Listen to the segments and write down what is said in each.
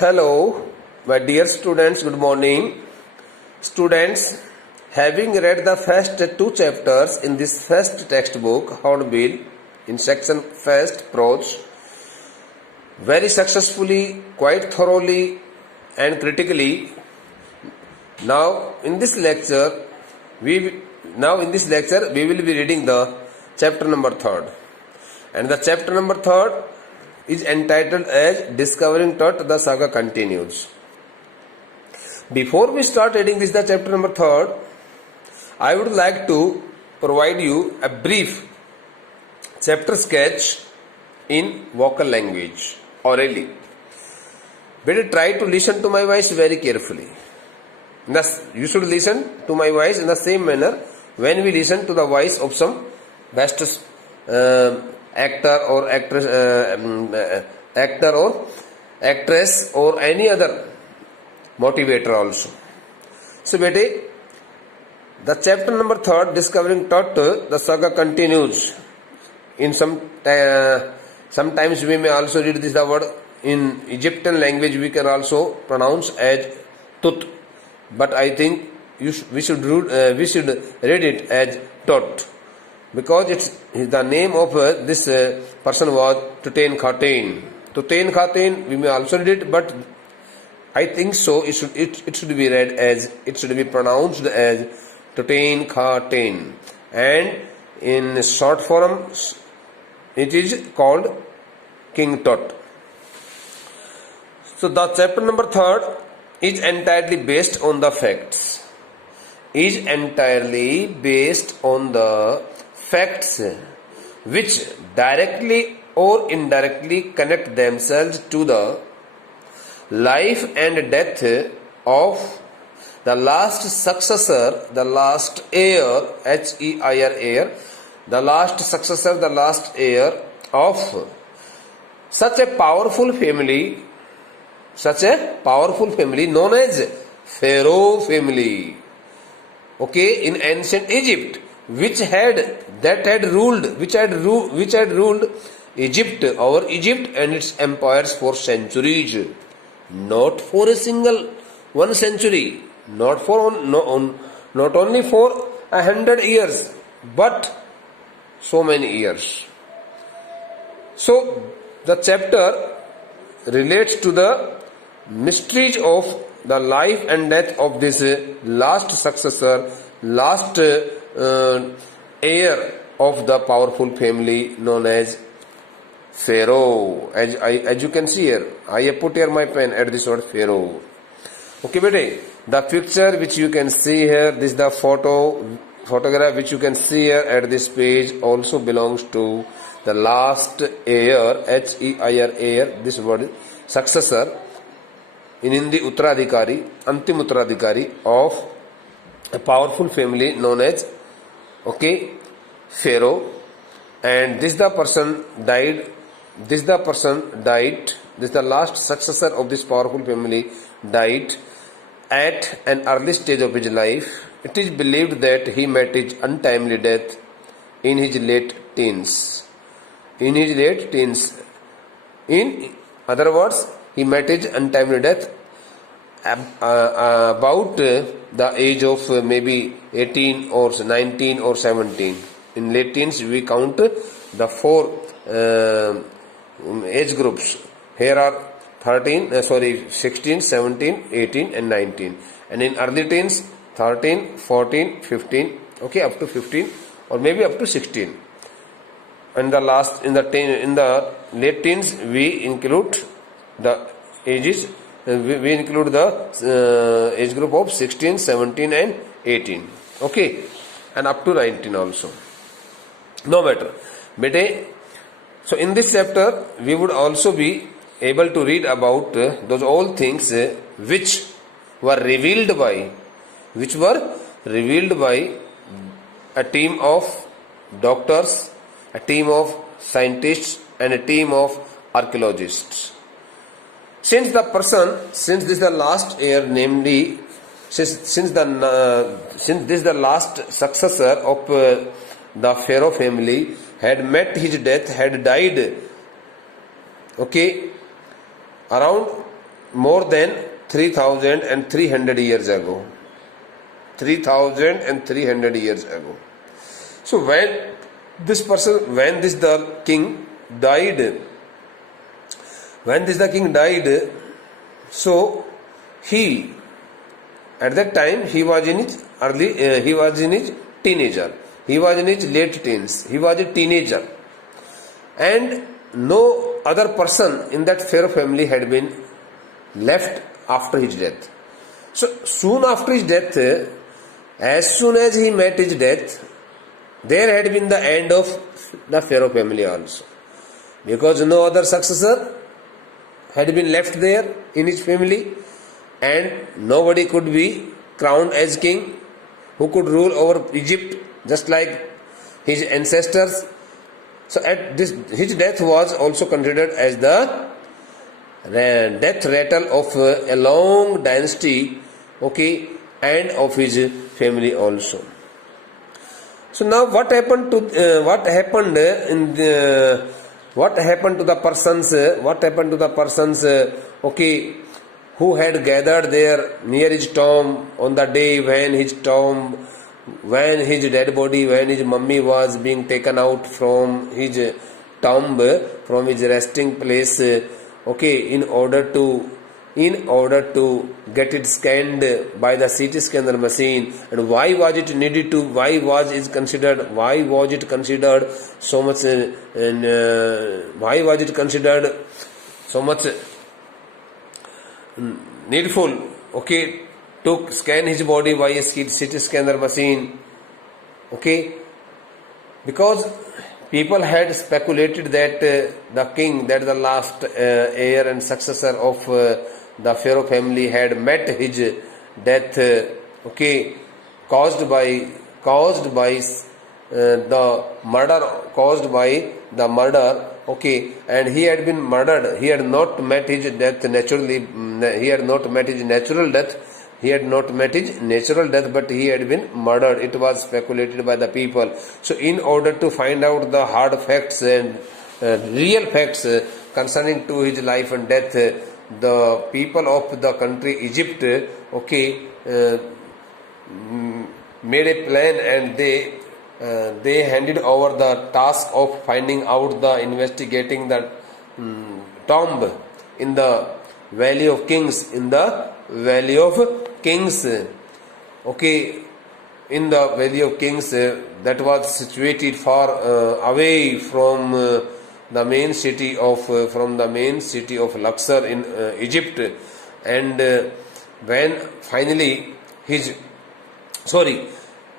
Hello, my dear students, good morning. Students, having read the first two chapters in this first textbook, Hornbill, in section first prose, very successfully, quite thoroughly and critically. Now in this lecture, we will be reading the chapter number 3. And the chapter number 3 is entitled as Discovering Tut, the saga continues. Before we start reading the chapter number 3, I would like to provide you a brief chapter sketch in vocal language, orally. Better try to listen to my voice very carefully. Thus, you should listen to my voice in the same manner when we listen to the voice of some best actor or actress or any other motivator also. So, bete, the chapter number 3, Discovering Tut, the saga continues. In sometimes we may also read the word in Egyptian language. We can also pronounce as Tut, but I think we should read it as Tut, because the name of this person was Tutankhaten. Tutankhaten, we may also read it, but I think so it should be read as, it should be pronounced as Tutankhaten, and in short form it is called King Tut. So the chapter number 3 is entirely based on the facts. Which directly or indirectly connect themselves to the life and death of the last successor, the last heir, heir, the last successor, the last heir of such a powerful family known as Pharaoh family. Okay, in ancient Egypt, which had ruled Egypt, our Egypt and its empires for centuries, not for a single one century, not only for 100 years, but so many years. So the chapter relates to the mysteries of the life and death of this last successor, last heir of the powerful family known as Pharaoh. As you can see here, I have put here my pen at this word Pharaoh. Okay, bete, the picture which you can see here, this is the photograph which you can see here at this page, also belongs to the last heir, heir, this word successor, in Hindi Uttaradhikari, Antim Uttaradhikari of a powerful family known as Pharaoh. And this the person died, this the last successor of this powerful family died at an early stage of his life. It is believed that he met his untimely death in his late teens. In other words, he met his untimely death about the age of maybe 18 or 19 or 17. In late teens, we count the 4 age groups. Here are 16, 17, 18 and 19. And in early teens, 13, 14, 15, okay, up to 15 or maybe up to 16. And in the late teens, we include the ages, we include the age group of 16, 17 and 18. Okay, and up to 19 also. No matter. So in this chapter, we would also be able to read about those all things which were revealed by a team of doctors, a team of scientists and a team of archaeologists. Since this is the last heir, namely, since this is the last successor of the Pharaoh family, had met his death, had died, okay, around more than 3,300 years ago. 3,300 years ago. So when the king died, so he, at that time, he was in his teenager. He was in his late teens. He was a teenager. And no other person in that Pharaoh family had been left after his death. So soon after his death, as soon as he met his death, there had been the end of the Pharaoh family also. Because no other successor had been left there in his family, and nobody could be crowned as king who could rule over Egypt just like his ancestors. So his death was also considered as the death rattle of a long dynasty, and of his family also. So now what happened to the persons who had gathered there near his tomb on the day when his dead body, when his mummy was being taken out from his tomb, from his resting place, in order to get it scanned by the CT scanner machine. And why was it considered so much needful, to scan his body by a CT scanner machine, because people had speculated that the king, that the last heir and successor of the Pharaoh family, had met his death, caused by the murder, and he had been murdered. He had not met his death naturally. He had not met his natural death. But he had been murdered. It was speculated by the people. So in order to find out the hard facts and real facts concerning to his life and death, the people of the country Egypt, made a plan, and they handed over the task of investigating the tomb in the Valley of Kings. In the Valley of Kings, that was situated far away from the main city of Luxor in Egypt. And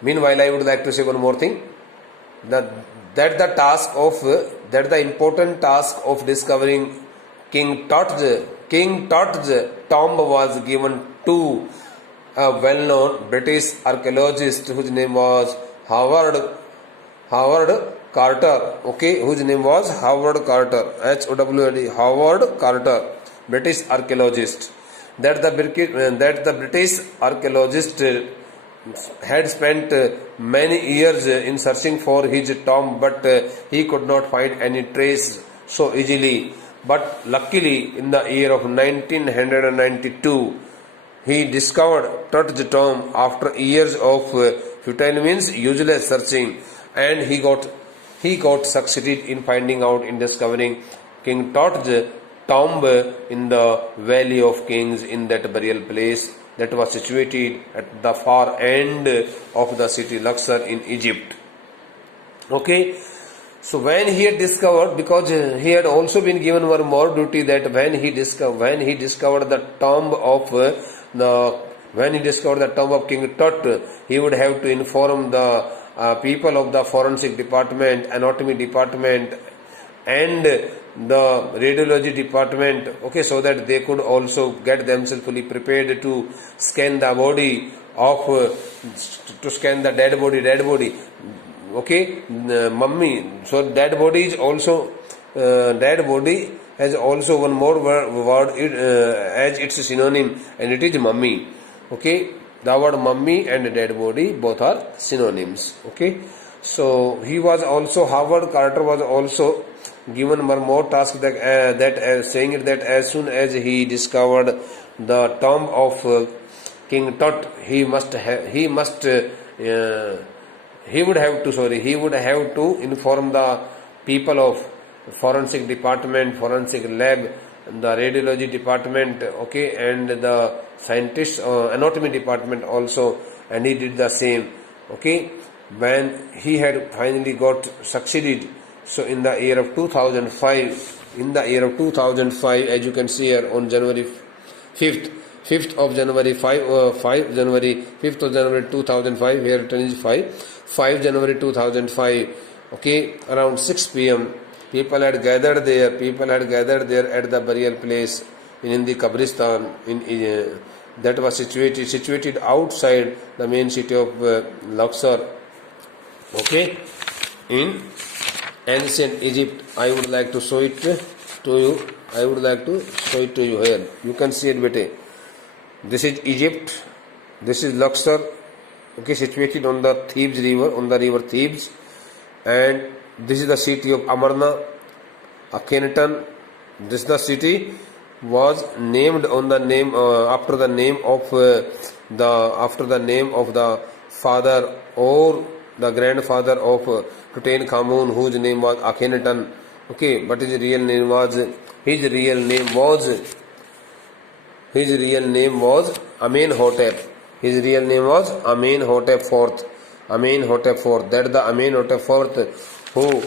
meanwhile, I would like to say one more thing, that the important task of discovering King Tut's tomb was given to a well-known British archaeologist whose name was Howard Carter. Whose name was Howard Carter, HOWARD, Howard Carter, British archaeologist. That the British archaeologist had spent many years in searching for his tomb, but he could not find any trace so easily. But luckily, in the year of 1992, he discovered Tut's tomb after years of futile means useless searching, and he got succeeded in discovering King Tut's tomb in the Valley of Kings, in that burial place that was situated at the far end of the city Luxor in Egypt. So when he had discovered, because he had also been given one more duty, that when he discovered the tomb of King Tut, he would have to inform the people of the forensic department, anatomy department, and the radiology department, so that they could also get themselves fully prepared to scan the body to scan the dead body. Mummy. So dead body has also one more word as its synonym, and it is mummy. The word mummy and dead body both are synonyms. So Howard Carter was also given one more task that saying it that as soon as he discovered the tomb of King Tut, he would have to inform the people of forensic department, forensic lab, the radiology department, okay, and the scientists, anatomy department also, and he did the same, okay. When he had finally got succeeded, so in the year of 2005, as you can see here, on January 5th, 5th of January 2005, here written is 5 January 2005, okay, around 6 p.m. people had gathered there at the burial place in Hindi Kabristan, that was situated outside the main city of Luxor, okay, in ancient Egypt. I would like to show it to you. Here. You can see it, bete. This is Egypt. This is Luxor, okay, situated on the Thebes river, on the river Thebes, and this is the city of Amarna, Akhenaten. This the city was named on the name after the name of the father or the grandfather of Tutankhamun, whose name was Akhenaten, okay, but his real name was Amenhotep. His real name was Amenhotep IV. That the Amenhotep IV, who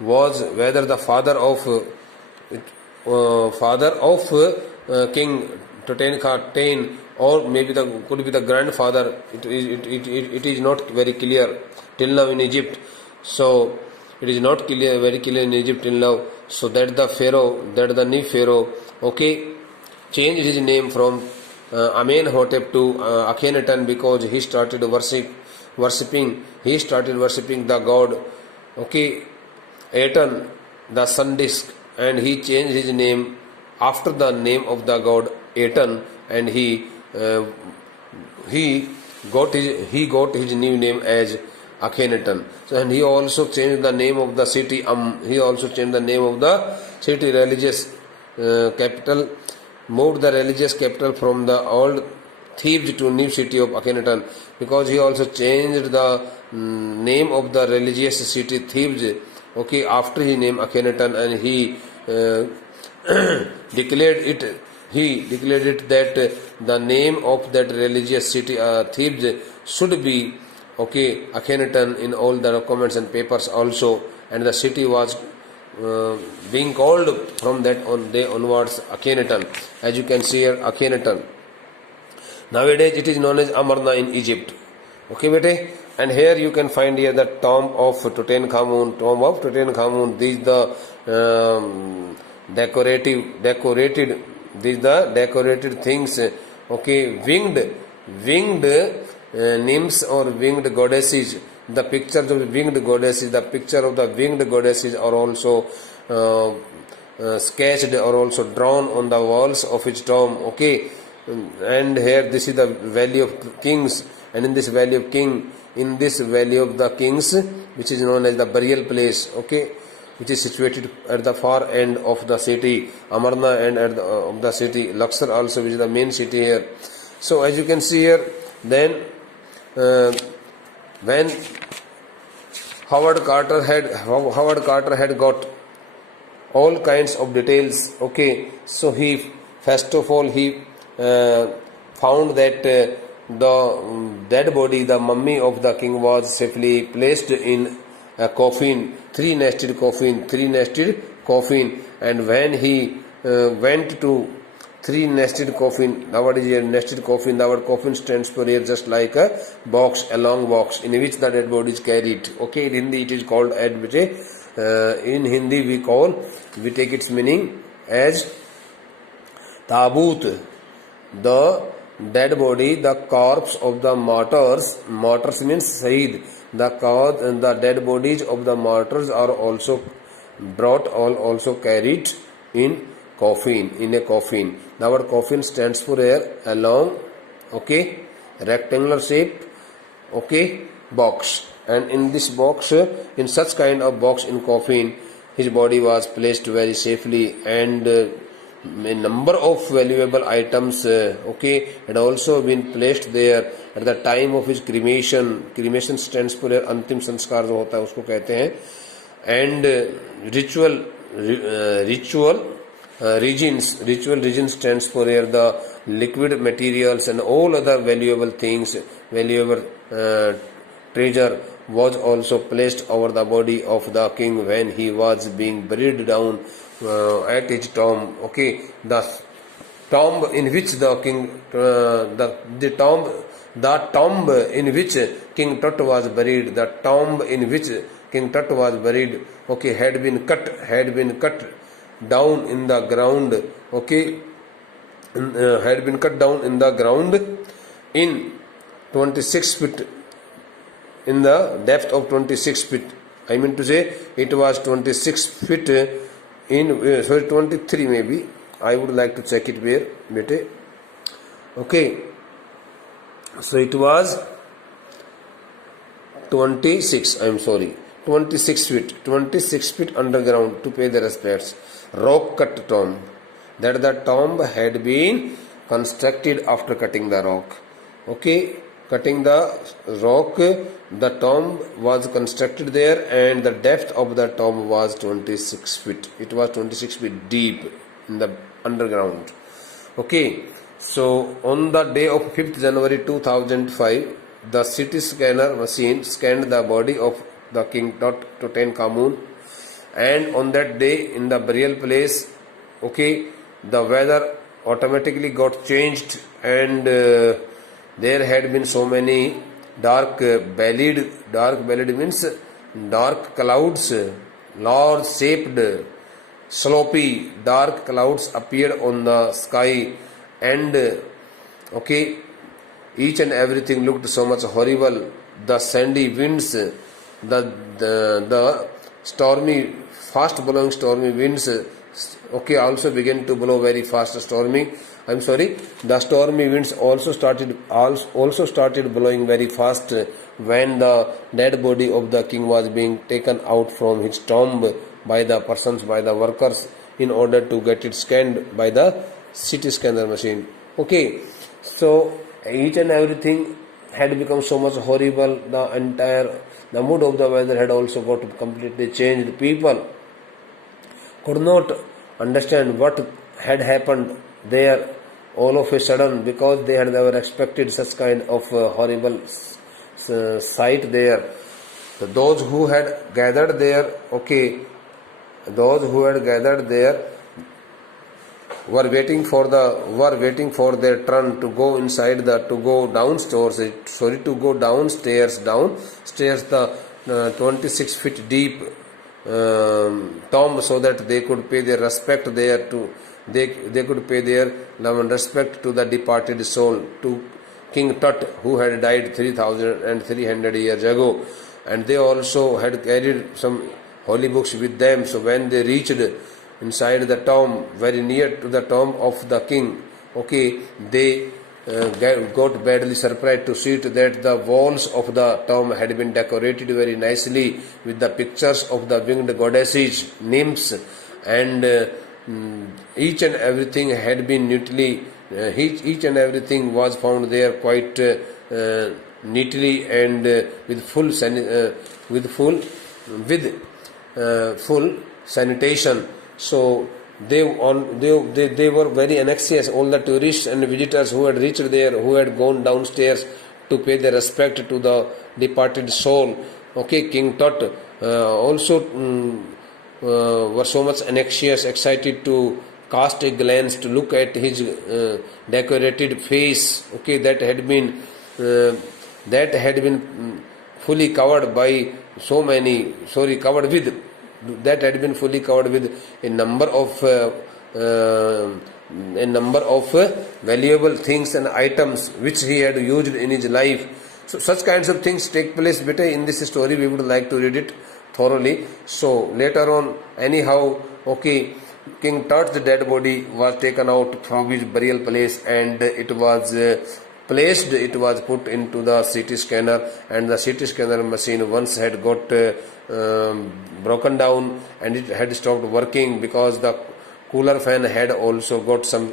was whether the father of King Tutankhaten, or maybe could be the grandfather. It is not very clear till now in Egypt. So it is not very clear in Egypt till now. So that the new pharaoh, okay, changed his name from Amenhotep to Akhenaten, because he started worshipping the god, okay, Aten, the sun disk, and he changed his name after the name of the god Aten, and he got his new name as Akhenaten. So, and he also changed the name of the city. Religious capital, moved the religious capital from the old Thebes to new city of Akhenaten, because he also changed the name of the religious city Thebes, okay, after his name Akhenaten, and he declared it that the name of that religious city Thebes should be, okay, Akhenaten in all the documents and papers also, and the city was being called from that day onwards Akhenaten. As you can see here, Akhenaten. Nowadays it is known as Amarna in Egypt. Okay, bete? And here you can find here the tomb of Tutankhamun. These the decorated things. Okay, winged nymphs or winged goddesses. The pictures of winged goddesses, are also sketched or also drawn on the walls of his tomb. Okay, and here this is the Valley of Kings, and in this Valley of the Kings, which is known as the burial place, okay, which is situated at the far end of the city Amarna and of the city Luxor also, which is the main city here. So as you can see here, then when Howard Carter had got all kinds of details, okay, so he first of all found that the dead body, the mummy of the king, was safely placed in a coffin, three nested coffin, and when he went to three nested coffin, the word is here nested coffin. The word coffin stands for here just like a box, a long box in which the dead body is carried. Okay, in Hindi it is called in Hindi we take its meaning as tabut. The dead body, the corpse of the martyrs means Saeed. The dead bodies of the martyrs are also brought, also carried in a coffin. The word coffin stands for here a long, okay, rectangular shape, okay, box. And in this box, in such kind of box in coffin, his body was placed very safely, and a number of valuable items had also been placed there at the time of his cremation. Cremation stands for अंतिम संस्कार जो होता है उसको कहते हैं. And ritual region stands for the liquid materials and all other valuable things, valuable treasure was also placed over the body of the king when he was being buried down at his tomb. The tomb in which the king the tomb in which King Tut was buried, had been cut down in the ground. Had been cut down in the ground in 26 feet, in the depth of 26 feet. I mean to say it was 26 feet in 23 maybe. I would like to check it where bete. So it was 26 feet underground to pay the respects. Rock cut tomb, that the tomb had been constructed after cutting the rock. Cutting the rock, the tomb was constructed there, and the depth of the tomb was 26 feet. It was 26 feet deep in the underground. So on the day of 5th January 2005, the CT scanner machine scanned the body of the King Tutankhamun, and on that day in the burial place, the weather automatically got changed, and there had been so many dark bellied means dark clouds, large shaped, slopy dark clouds appeared on the sky, and each and everything looked so much horrible. The sandy winds, the stormy, fast blowing stormy winds also began to blow very fast. The stormy winds also started blowing very fast when the dead body of the king was being taken out from his tomb by the workers in order to get it scanned by the CT scanner machine. So each and everything had become so much horrible. The mood of the weather had also got completely changed. People could not understand what had happened there all of a sudden, because they had never expected such kind of horrible sight there. Those who had gathered there, were waiting for their turn to go downstairs, the 26 feet deep tomb, so that they could pay their respect there they could pay their love and respect to the departed soul, to King Tut, who had died 3,300 years ago. And they also had carried some holy books with them. So when they reached inside the tomb, very near to the tomb of the king, they got badly surprised to see that the walls of the tomb had been decorated very nicely with the pictures of the winged goddesses, nymphs, and each and everything had been neatly, each and everything was found there quite neatly and with full sanitation. So they were very anxious, all the tourists and visitors who had reached there, who had gone downstairs to pay their respect to the departed soul. King Tut also were so much anxious, excited to cast a glance to look at his decorated face, that had been fully covered by that had been fully covered with a number of valuable things and items which he had used in his life. So such kinds of things take place in this story. We would like to read it thoroughly. So later on, anyhow, King Tut's dead body was taken out from his burial place, and it was placed, it was put into the CT scanner, and the CT scanner machine once had got broken down and it had stopped working because the cooler fan had also got some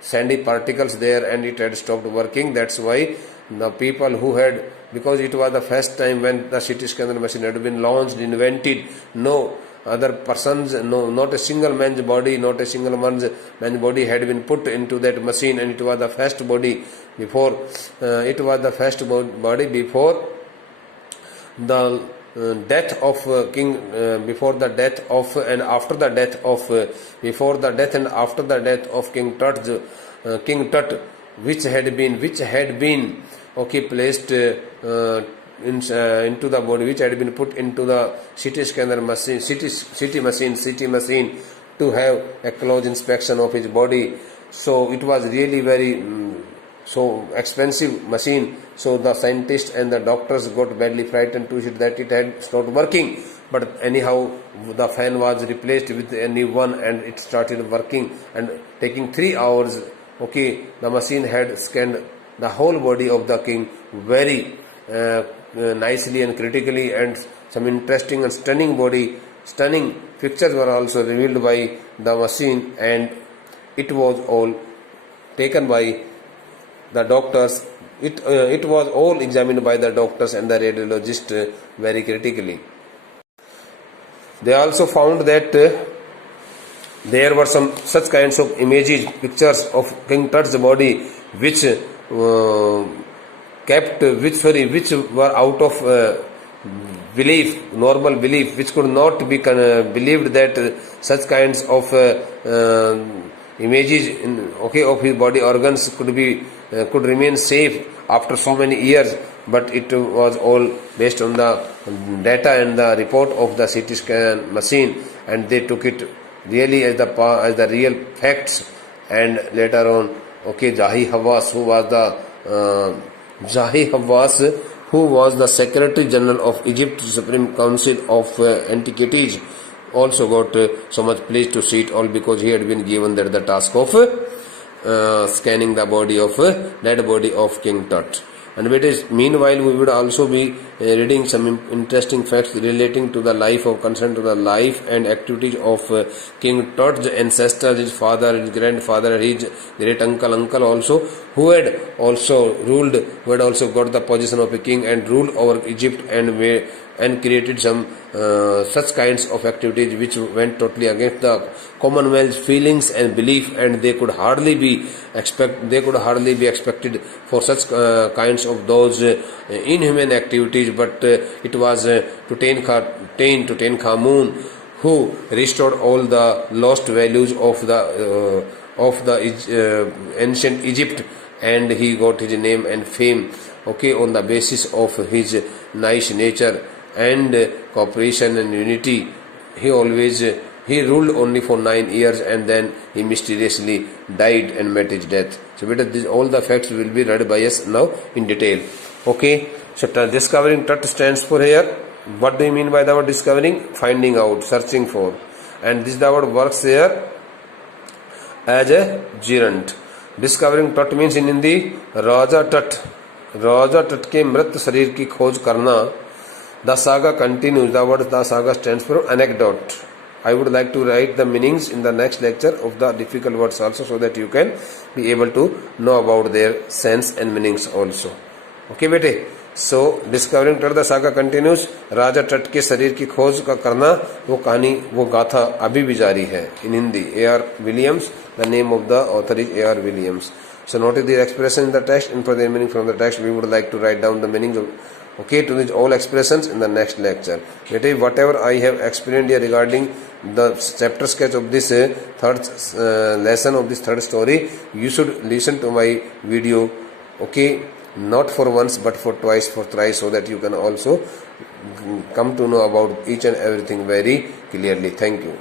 sandy particles there and it had stopped working. That's why the people who had, because it was the first time when the CT scanner machine had been launched, invented, no other persons, no, not a single man's body, not a single man's body had been put into that machine, and it was the first body before, body before the death of King, before the death of and after the death of, before the death and after the death of King Tut, which had been okay placed into the body, which had been put into the CT scanner machine, CT machine to have a close inspection of his body. So it was really very so expensive machine. So the scientists and the doctors got badly frightened to it that it had stopped working. But anyhow, the fan was replaced with a new one and it started working, and taking 3 hours, okay, the machine had scanned the whole body of the king very nicely and critically, and some interesting and stunning pictures were also revealed by the machine, and it was all taken by the doctors. It was all examined by the doctors and the radiologist very critically. They also found that there were some such kinds of images, pictures of King Tut's body which which were out of belief, normal belief, which could not be believed that such kinds of images of his body organs could remain safe after so many years. But it was all based on the data and the report of the CT scan machine, and they took it really as the real facts. And later on, Zahi Hawass, who was the Secretary General of Egypt's Supreme Council of Antiquities, also got so much pleased to see it all, because he had been given the task of scanning the dead body of King Tut. And meanwhile, we would also be reading some interesting facts relating to the life and activities of King Tut's ancestors, his father, his grandfather, his great uncle also, who had also got the position of a king and ruled over Egypt, and created some such kinds of activities which went totally against the Commonwealth's feelings and belief, and they could hardly be expected for such kinds of those inhuman activities. But it was Tutankhamun who restored all the lost values of the ancient Egypt, and he got his name and fame on the basis of his nice nature and cooperation and unity. He ruled only for 9 years, and then he mysteriously died and met his death. So all the facts will be read by us now in detail. So discovering Tut stands for here. What do you mean by the word discovering? Finding out, searching for. And this the word works here as a gerund. Discovering Tut means in Hindi Raja Tut के मृत शरीर की खोज करना. The saga continues. The word the saga stands for anecdote. I would like to write the meanings in the next lecture of the difficult words also, so that you can be able to know about their sense and meanings also. Okay bete. So discovering Tut, the saga continues. राजा टट के शरीर की खोज का करना, वो कहानी, वो गाथा अभी भी जारी है in Hindi. A.R. Williams. The name of the author is A.R. Williams. So notice the expression in the text, and for the meaning from the text we would like to write down the meaning of to these all expressions in the next lecture. Whatever I have explained here regarding the chapter sketch of this third lesson of this third story, you should listen to my video, not for once but for twice, for thrice, so that you can also come to know about each and everything very clearly. Thank you.